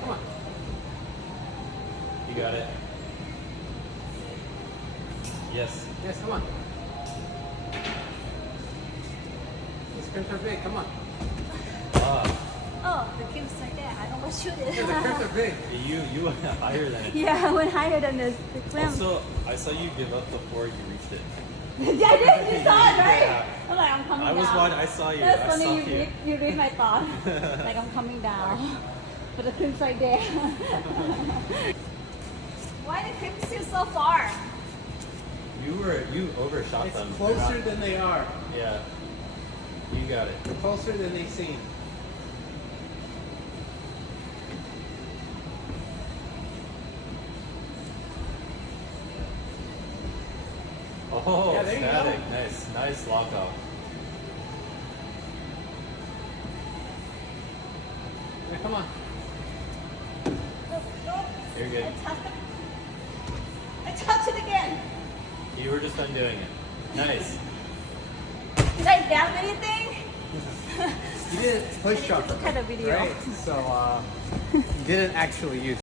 Come on. You got it. Yes. Yes, come on. These crimps are big. Come on. Ah, Oh, the crimps are there. I almost shoot it. Yeah, the crimps are big. you went higher than it. Yeah, I went higher than this. The crimp. Also, I saw you give up before you reached it. Yeah, I did. You saw it, right? Yeah. I'm like, I'm coming I was down. watching. I saw you. That's I funny. saw You read my thought. Like, I'm coming down. But the crimps right there. Why the crimps still so far? You overshot It's them. closer than they are. Yeah. You got it. They're closer than they seem. Oh, Yeah, there you go. static. Nice lockout. Yeah, come on. You're good. I touched it again. You were just undoing it. Nice. Did I damn anything? You didn't push up. Look at the video. Right? So, you didn't actually use